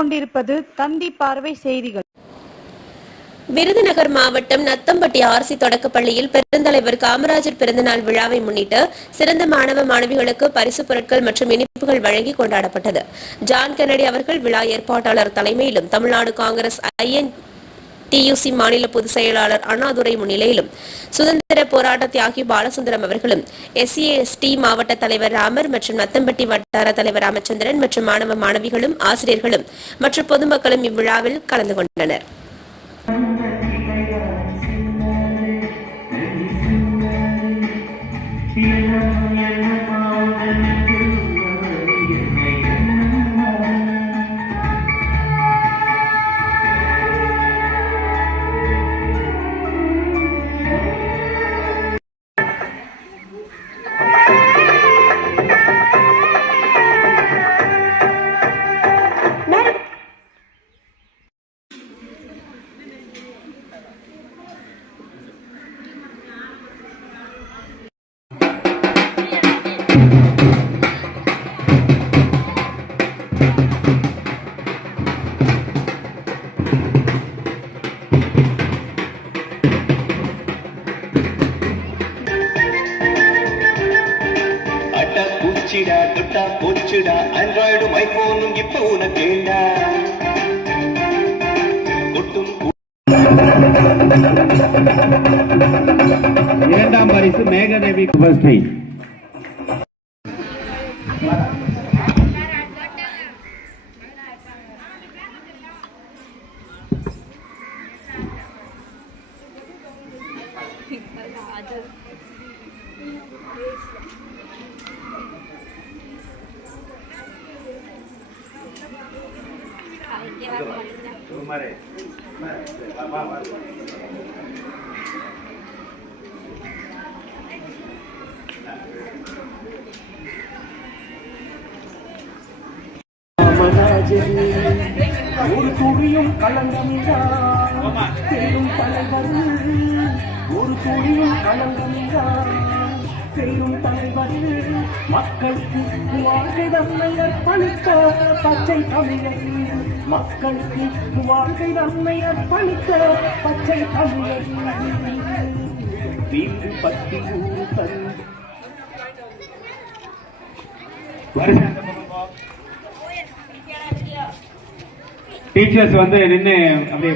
கொண்டிருப்பது தந்தி பார்வை செய்திகள். விருதுநகர் மாவட்டம் நத்தம்பட்டி ஆர்சி தொடக்கப்பள்ளியில் பெருந்தலைவர் காமராஜர் பிறந்தநாள் விழாவை முன்னிட்டு சிறந்த மாணவ மாணவிகளுக்கு பரிசு பொருட்கள் மற்றும் இனிப்புகள் வழங்கி கொண்டாடப்பட்டது. ஜான் கென்னடி அவர்கள் விழா ஏற்பாட்டாளர் தலைமையிலும், தமிழ்நாடு காங்கிரஸ் INTUC மாநில பொதுச் செயலாளர் அண்ணாதுரை முன்னிலையிலும், சுதந்திர போராட்ட தியாகி பாலசுந்தரம் அவர்களும், SC/ST மாவட்ட தலைவர் ராமர் மற்றும் நத்தம்பட்டி வட்டார தலைவர் ராமச்சந்திரன் மற்றும் மாணவ மாணவிகளும், ஆசிரியர்களும் மற்றும் பொதுமக்களும் இவ்விழாவில் கலந்து கொண்டனர். தொட்டா போச்சுடா ஆண்ட்ராய்டும் ஐபோனும் இப்ப உனக்கேண்டா கொட்டும். இரண்டாம் பரிசு மேகதேவி குபஸ்ரீ. ஒரு துளியும் களங்கமில்லா பெரும் தலைவர், ஒரு துளியும் களங்கமில்லா பெரும் தலைவர், மக்களுக்கு வாழ்க்கை தன்னை அர்ப்பணித்த பச்சை தமிழர், மக்களுக்கு வாழ்க்கை தன்னை அர்ப்பணித்த பச்சை தமிழர், வீடு பத்தி ஊர் டீச்சர்ஸ் வந்து நின்று அப்படியே